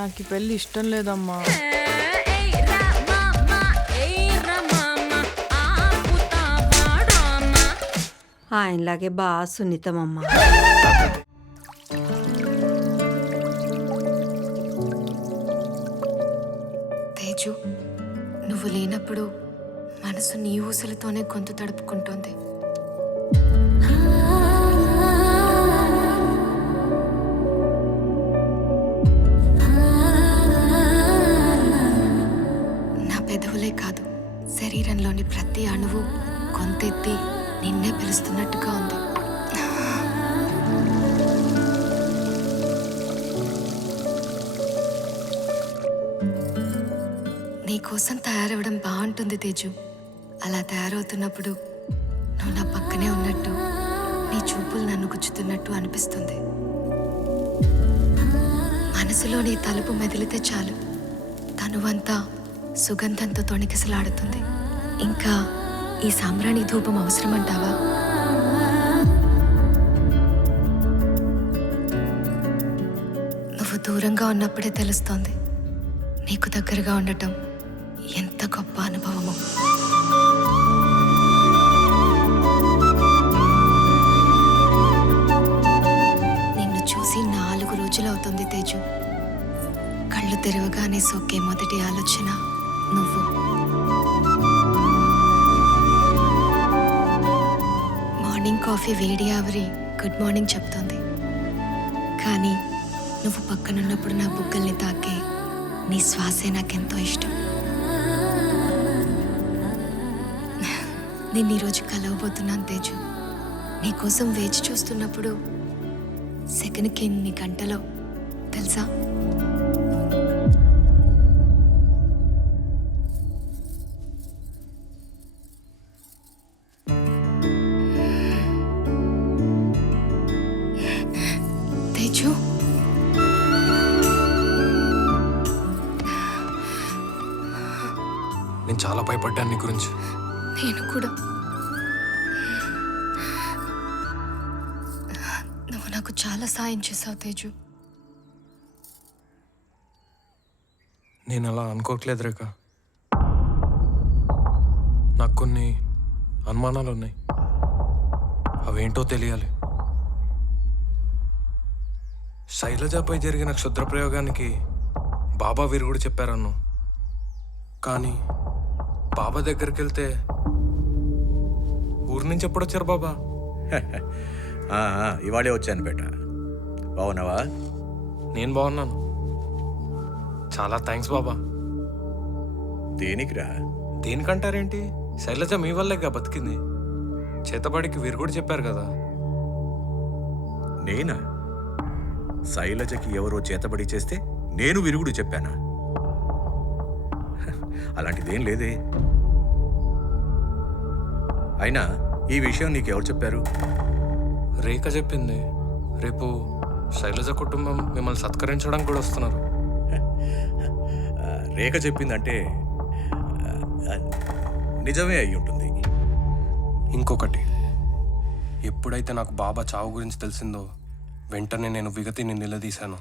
నాకు ఈ పెళ్ళి ఇష్టం లేదమ్మా. ఆయనలాగే బాగా సున్నితమమ్మా. తేజు, నువ్వు లేనప్పుడు మనసు నీ ఊసులతోనే గొంతు తడుపుకుంటోంది. నా పెదవులే కాదు, శరీరంలోని ప్రతి అణువు గొంతెత్తి నిన్నే పిలుస్తున్నట్టుగా ఉంది. నీకోసం తయారవడం బాగుంటుంది తేజు. అలా తయారవుతున్నప్పుడు నువ్వు నా పక్కనే ఉన్నట్టు, నీ చూపులు నన్ను గుచ్చుతున్నట్టు అనిపిస్తుంది. మనసులో నీ తలుపు మెదిలితే చాలు, తనువంతా సుగంధంతో తొణికిసలాడుతుంది. ఇంకా ఈ సాంబ్రాణి ధూపం అవసరమంటావా? నువ్వు దూరంగా ఉన్నప్పుడే తెలుస్తోంది నీకు దగ్గరగా ఉండటం ఎంత గొప్ప అనుభవమో. నిన్ను చూసి 4 రోజులవుతుంది తేజు. కళ్ళు తెరవగానే సోకే మొదటి ఆలోచన నువ్వు. మార్నింగ్ కాఫీ వేడి ఆవిరి గుడ్ మార్నింగ్ చెప్తోంది. కానీ నువ్వు పక్కనున్నప్పుడు నా బుగ్గల్ని తాకే నీ శ్వాసే నాకెంతో ఇష్టం. నేను ఈరోజు కలవబోతున్నాను తేజు. నీకోసం వేచి చూస్తున్నప్పుడు సెకన్కి ఇన్ని గంటలో తెలుసా? తేజు, నేను చాలా భయపడ్డాను నీ గురించి. నేను కూడా. నువ్వు నాకు చాలా సాయం చేసావు తేజు. నేను అలా అనుకోవట్లేదు రేఖ. నాకు కొన్ని అనుమానాలు ఉన్నాయి, అవేంటో తెలియాలి. శైలజపై జరిగిన క్షుద్ర ప్రయోగానికి బాబా విరుగుడు చెప్పారన్ను, కానీ బాబా దగ్గరికి వెళ్తే ఊరి నుంచి ఎప్పుడొచ్చారు బాబా? ఇవాళే వచ్చాను బేట. బాగున్నావా? నేను బాగున్నాను. చాలా థ్యాంక్స్ బాబా. దేనికిరా? దేనికంటారేంటి, శైలజ మీ వల్లేగా బతికింది. చేతబడికి విరుగుడు చెప్పారు కదా. నేనా? శైలజకి ఎవరో చేతబడి చేస్తే నేను విరుగుడు చెప్పానా? అలాంటిదేం లేదే. అయినా ఈ విషయం నీకెవరు చెప్పారు? రేఖ చెప్పింది. రేపు శైలజ కుటుంబం మిమ్మల్ని సత్కరించడానికి కూడా వస్తున్నారు. రేఖ చెప్పిందంటే నిజమే అయి ఉంటుంది. ఇంకొకటి, ఎప్పుడైతే నాకు బాబా చావు గురించి తెలిసిందో వెంటనే నేను విగతిని నిలదీశాను.